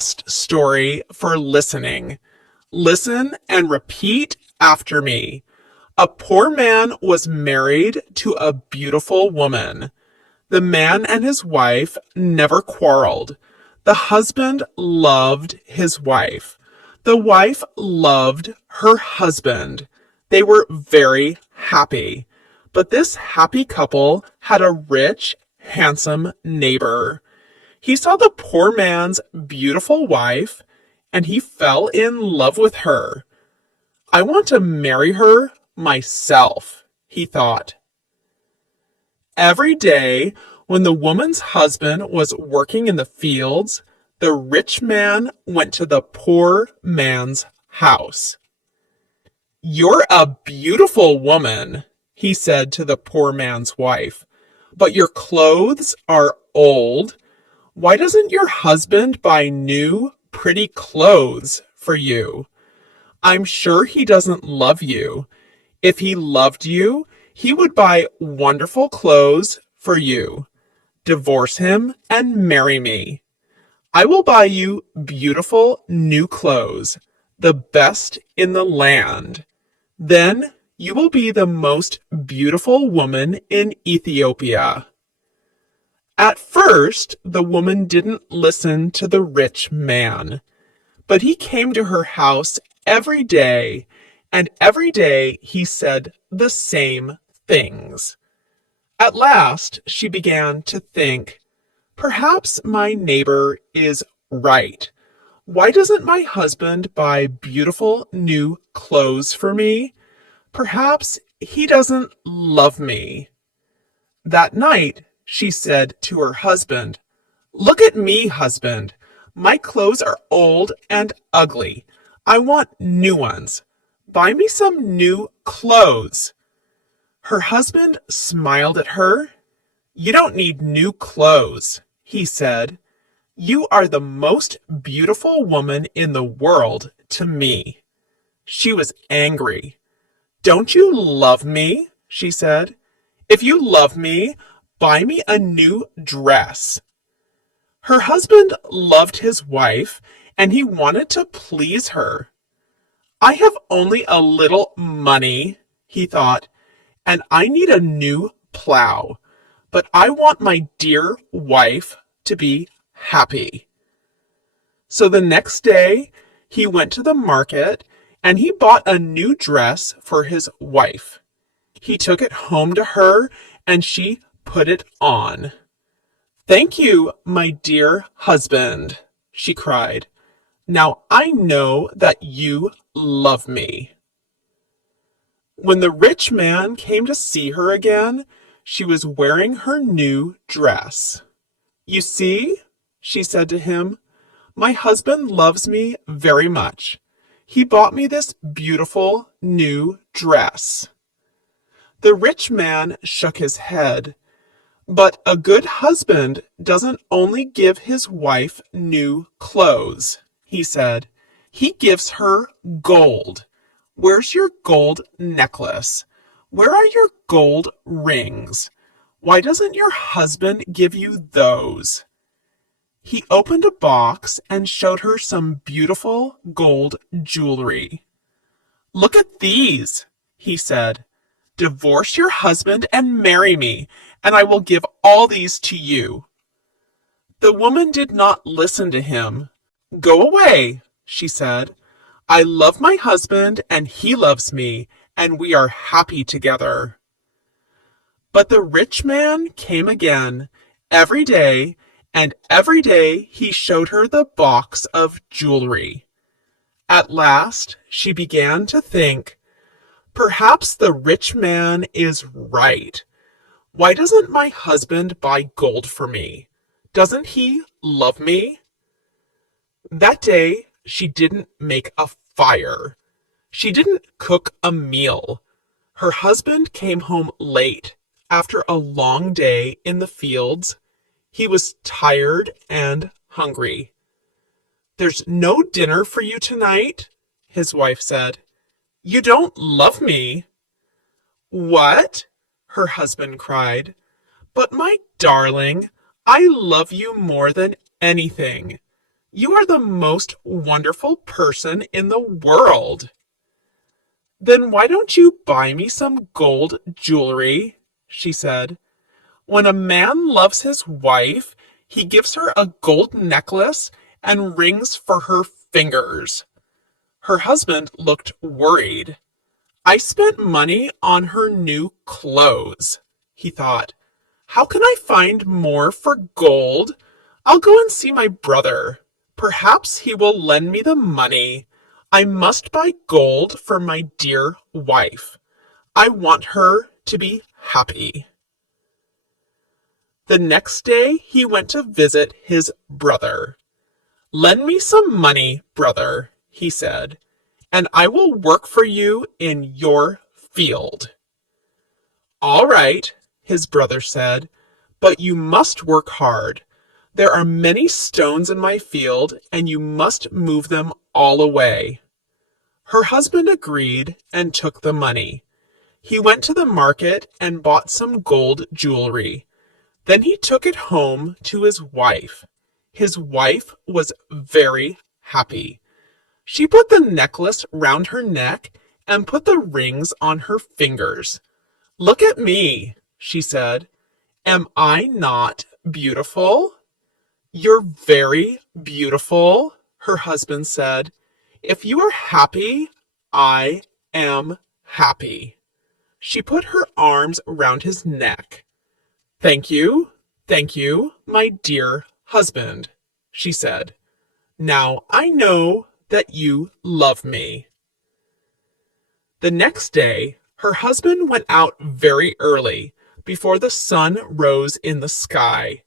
story for listening. Listen and repeat after me. A poor man was married to a beautiful woman. The man and his wife never quarreled. The husband loved his wife. The wife loved her husband. They were very happy. But this happy couple had a rich, handsome neighbor. He saw the poor man's beautiful wife, and he fell in love with her. I want to marry her myself, he thought. Every day, when the woman's husband was working in the fields, the rich man went to the poor man's house. "You're a beautiful woman," he said to the poor man's wife, "but your clothes are old. Why doesn't your husband buy new, pretty clothes for you? I'm sure he doesn't love you. If he loved you, he would buy wonderful clothes for you. Divorce him and marry me. I will buy you beautiful new clothes, the best in the land. Then you will be the most beautiful woman in Ethiopia." At first, the woman didn't listen to the rich man, but he came to her house every day, and every day he said the same things. At last, she began to think, perhaps my neighbor is right. Why doesn't my husband buy beautiful new clothes for me? Perhaps he doesn't love me. That night, she said to her husband, "Look at me, husband. My clothes are old and ugly. I want new ones. Buy me some new clothes." Her husband smiled at her. "You don't need new clothes," he said. "You are the most beautiful woman in the world to me." She was angry. "Don't you love me?" she said. "If you love me, buy me a new dress." Her husband loved his wife, and he wanted to please her. "I have only a little money," he thought, "and I need a new plow. But I want my dear wife to be happy." So the next day, he went to the market, and he bought a new dress for his wife. He took it home to her, and she put it on. "Thank you, my dear husband," she cried. "Now I know that you love me." When the rich man came to see her again, she was wearing her new dress. "You see," she said to him, "my husband loves me very much. He bought me this beautiful new dress." The rich man shook his head. "But a good husband doesn't only give his wife new clothes," he said. "He gives her gold. Where's your gold necklace? Where are your gold rings? Why doesn't your husband give you those?" He opened a box and showed her some beautiful gold jewelry. "Look at these," he said. "Divorce your husband and marry me, and I will give all these to you." The woman did not listen to him. "Go away," she said. "I love my husband, and he loves me, and we are happy together." But the rich man came again, every day, and every day he showed her the box of jewelry. At last she began to think, perhaps the rich man is right. Why doesn't my husband buy gold for me? Doesn't he love me? That day she didn't make a fire. She didn't cook a meal. Her husband came home late after a long day in the fields. He was tired and hungry. "There's no dinner for you tonight," his wife said. "You don't love me." "What?" her husband cried. "But my darling, I love you more than anything. You are the most wonderful person in the world. Then why don't you buy me some gold jewelry? She said. When a man loves his wife, he gives her a gold necklace and rings for her fingers. Her husband looked worried. I spent money on her new clothes, he thought. How can I find more for gold? I'll go and see my brother. Perhaps he will lend me the money. I must buy gold for my dear wife. I want her to be happy. The next day he went to visit his brother. Lend me some money, brother, he said, and I will work for you in your field. All right, his brother said, but you must work hard. There are many stones in my field, and you must move them all away. Her husband agreed and took the money. He went to the market and bought some gold jewelry. Then he took it home to his wife. His wife was very happy. She put the necklace round her neck and put the rings on her fingers. Look at me, she said. Am I not beautiful? You're very beautiful, her husband said. If you are happy, I am happy. She put her arms round his neck. Thank you, my dear husband, she said. Now I know that you love me. The next day, her husband went out very early, before the sun rose in the sky.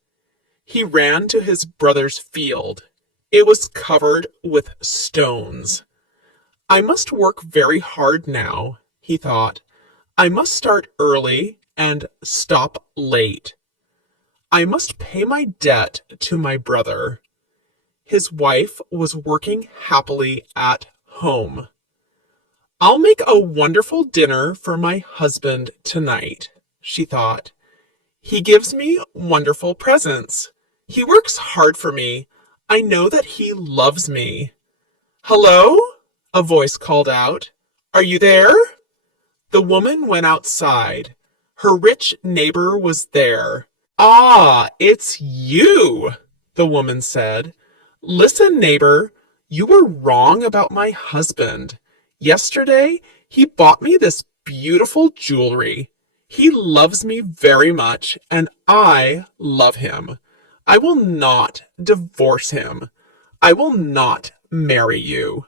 He ran to his brother's field. It was covered with stones. I must work very hard now, he thought. I must start early and stop late. I must pay my debt to my brother. His wife was working happily at home. I'll make a wonderful dinner for my husband tonight, she thought. He gives me wonderful presents. He works hard for me. I know that he loves me. Hello? A voice called out. Are you there? The woman went outside. Her rich neighbor was there. Ah, it's you, the woman said. Listen, neighbor, you were wrong about my husband. Yesterday, he bought me this beautiful jewelry. He loves me very much, and I love him. I will not divorce him. I will not marry you.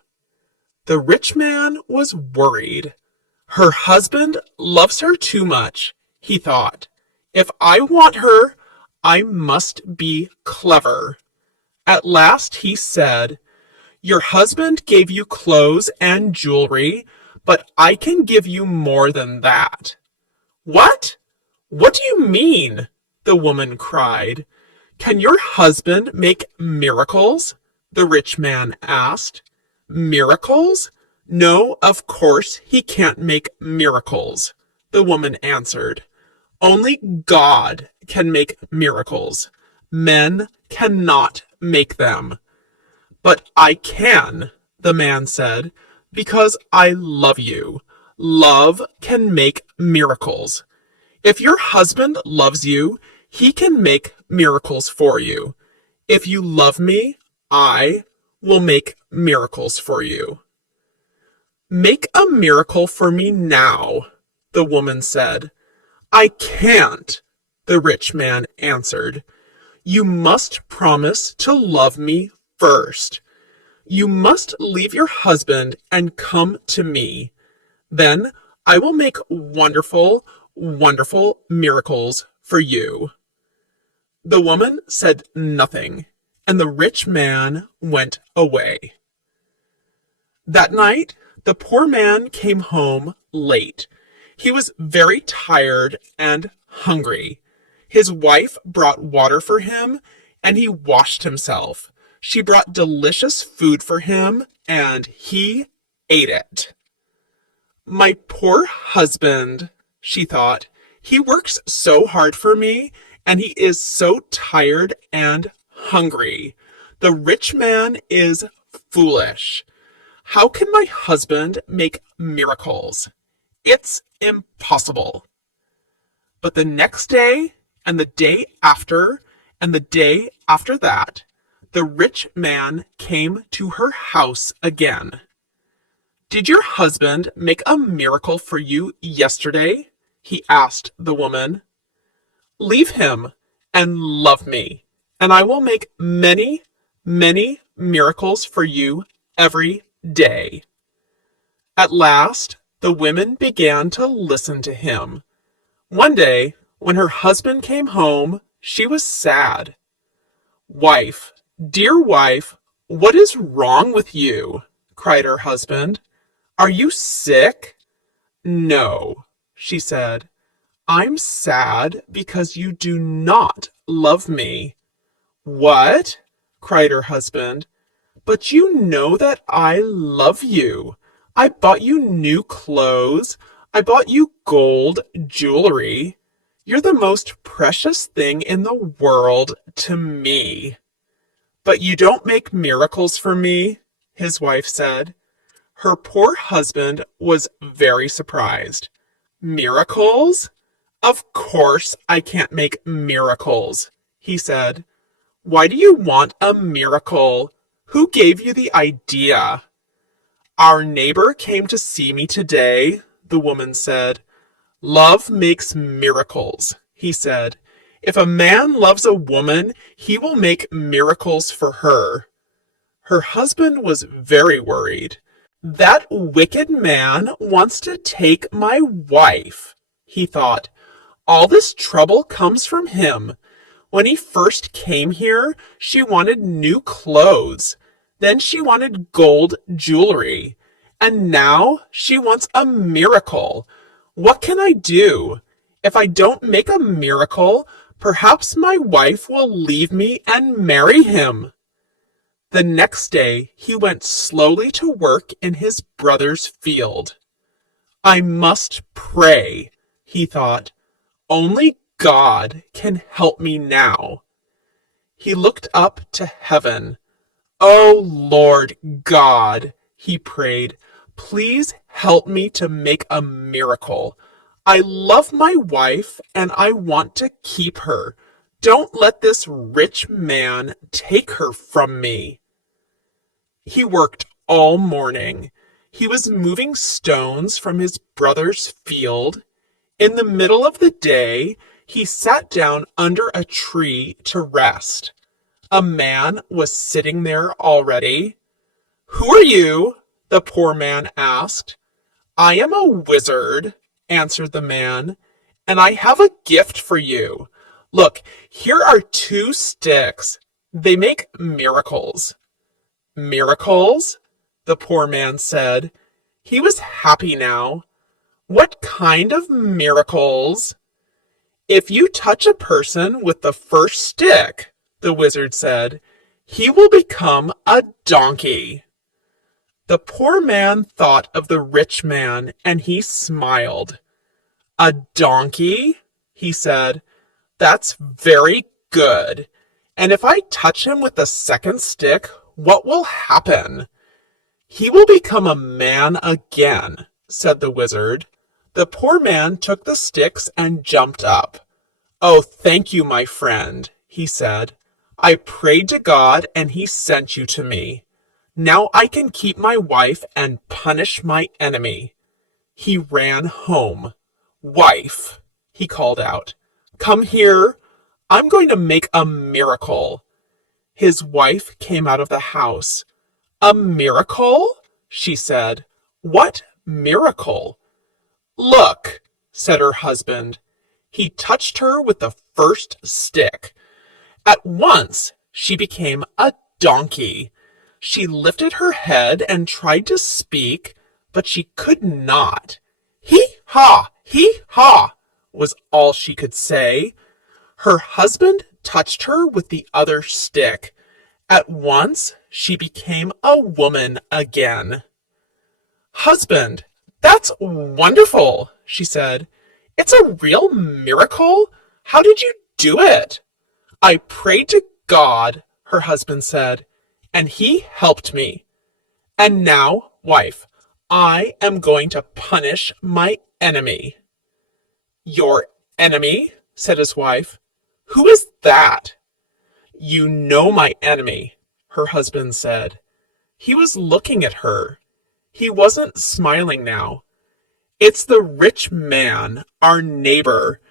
The rich man was worried. Her husband loves her too much, he thought. If I want her, I must be clever. At last he said, Your husband gave you clothes and jewelry, but I can give you more than that. What? What do you mean? The woman cried. Can your husband make miracles? The rich man asked. Miracles? No, of course he can't make miracles, the woman answered. Only God can make miracles. Men cannot make them. But I can, the man said, because I love you. Love can make miracles. If your husband loves you, he can make miracles for you. If you love me, I will make miracles for you. Make a miracle for me now, the woman said. I can't, the rich man answered. You must promise to love me first. You must leave your husband and come to me. Then I will make wonderful, wonderful miracles for you. The woman said nothing, and the rich man went away. That night, the poor man came home late. He was very tired and hungry. His wife brought water for him, and he washed himself. She brought delicious food for him, and he ate it. My poor husband, she thought. He works so hard for me, and he is so tired and hungry. The rich man is foolish. How can my husband make miracles? It's impossible. But the next day, and the day after, and the day after that, the rich man came to her house again. Did your husband make a miracle for you yesterday? He asked the woman. Leave him and love me, and I will make many, many miracles for you every day. At last, the women began to listen to him. One day, when her husband came home, she was sad. Wife, dear wife, what is wrong with you? Cried her husband. Are you sick? No, she said. I'm sad because you do not love me. What? Cried her husband. But you know that I love you. I bought you new clothes. I bought you gold jewelry. You're the most precious thing in the world to me. But you don't make miracles for me, his wife said. Her poor husband was very surprised. Miracles? Of course I can't make miracles, he said. Why do you want a miracle? Who gave you the idea? Our neighbor came to see me today, the woman said. Love makes miracles, he said. If a man loves a woman, he will make miracles for her. Her husband was very worried. That wicked man wants to take my wife, he thought. All this trouble comes from him. When he first came here, she wanted new clothes. Then she wanted gold jewelry. And now she wants a miracle. What can I do? If I don't make a miracle, perhaps my wife will leave me and marry him. The next day he went slowly to work in his brother's field. I must pray, he thought. Only God can help me now. He looked up to heaven. Oh Lord God, he prayed, please help me to make a miracle. I love my wife and I want to keep her. Don't let this rich man take her from me. He worked all morning. He was moving stones from his brother's field. In the middle of the day, he sat down under a tree to rest. A man was sitting there already. Who are you? The poor man asked. I am a wizard, answered the man, and I have a gift for you. Look, here are 2 sticks. They make miracles. Miracles? The poor man said. He was happy now. What kind of miracles? If you touch a person with the first stick, the wizard said, he will become a donkey. The poor man thought of the rich man, and he smiled. A donkey? He said. That's very good. And if I touch him with the second stick, what will happen? He will become a man again, said the wizard. The poor man took the sticks and jumped up. Oh, thank you, my friend, he said. I prayed to God and he sent you to me. Now I can keep my wife and punish my enemy. He ran home. Wife, he called out, come here. I'm going to make a miracle. His wife came out of the house. A miracle? She said. What miracle? Look, said her husband. He touched her with the first stick. At once she became a donkey. She lifted her head and tried to speak, but she could not. Hee-haw, hee-haw, was all she could say. Her husband touched her with the other stick. At once she became a woman again. Husband, that's wonderful, she said. It's a real miracle. How did you do it? I prayed to God, her husband said, and he helped me. And now, wife, I am going to punish my enemy." "Your enemy?" said his wife. "Who is that?" "You know my enemy," her husband said. He was looking at her. He wasn't smiling now. "It's the rich man, our neighbor.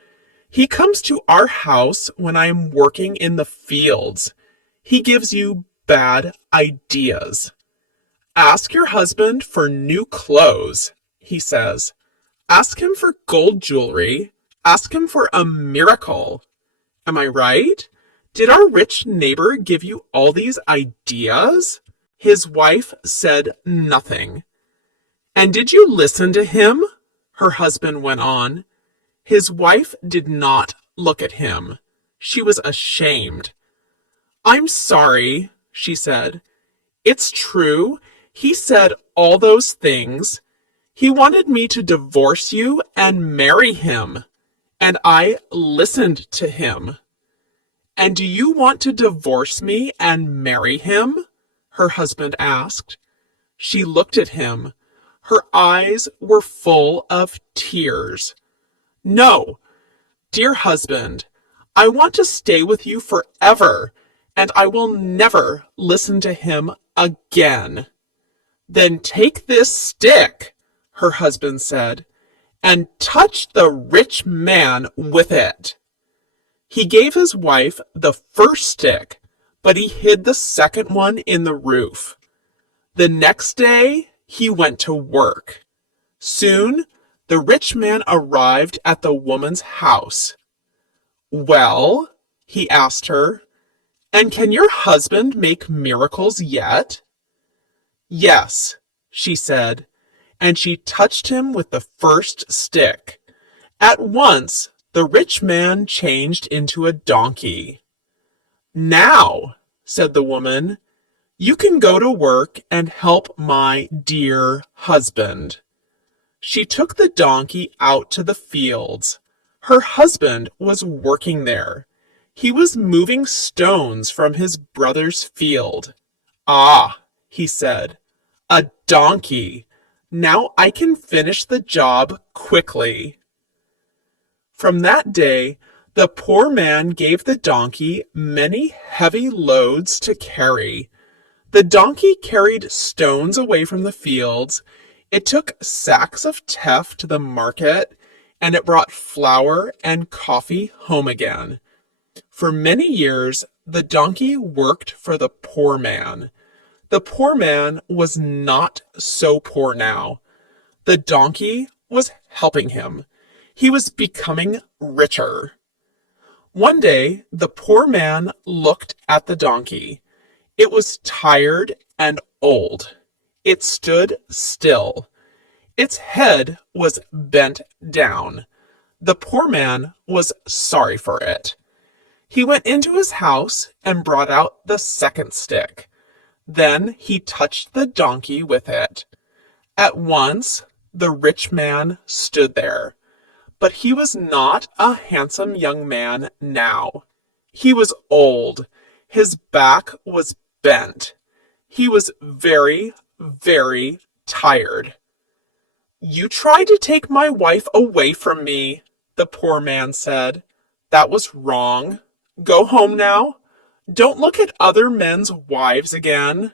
He comes to our house when I am working in the fields. He gives you bad ideas. Ask your husband for new clothes, he says. Ask him for gold jewelry. Ask him for a miracle. Am I right? Did our rich neighbor give you all these ideas?" His wife said nothing. "And did you listen to him?" her husband went on. His wife did not look at him. She was ashamed. "I'm sorry," she said. "It's true. He said all those things. He wanted me to divorce you and marry him, and I listened to him." "And do you want to divorce me and marry him?" her husband asked. She looked at him. Her eyes were full of tears. "No, dear husband, I want to stay with you forever, and I will never listen to him again." "Then take this stick," her husband said, "and touch the rich man with it." He gave his wife the first stick, but he hid the second one in the roof. The next day, he went to work. Soon, the rich man arrived at the woman's house. "Well," he asked her, "and can your husband make miracles yet?" "Yes," she said, and she touched him with the first stick. At once, the rich man changed into a donkey. "Now," said the woman, "you can go to work and help my dear husband." She took the donkey out to the fields. Her husband was working there. He was moving stones from his brother's field. "Ah," he said, "a donkey. Now I can finish the job quickly." From that day, the poor man gave the donkey many heavy loads to carry. The donkey carried stones away from the fields, it took sacks of teff to the market, and it brought flour and coffee home again. For many years, the donkey worked for the poor man. The poor man was not so poor now. The donkey was helping him. He was becoming richer. One day, the poor man looked at the donkey. It was tired and old. It stood still. Its head was bent down. The poor man was sorry for it. He went into his house and brought out the second stick. Then he touched the donkey with it. At once, the rich man stood there. But he was not a handsome young man now. He was old. His back was bent. He was very, very tired. "You tried to take my wife away from me," the poor man said. "That was wrong. Go home now. Don't look at other men's wives again."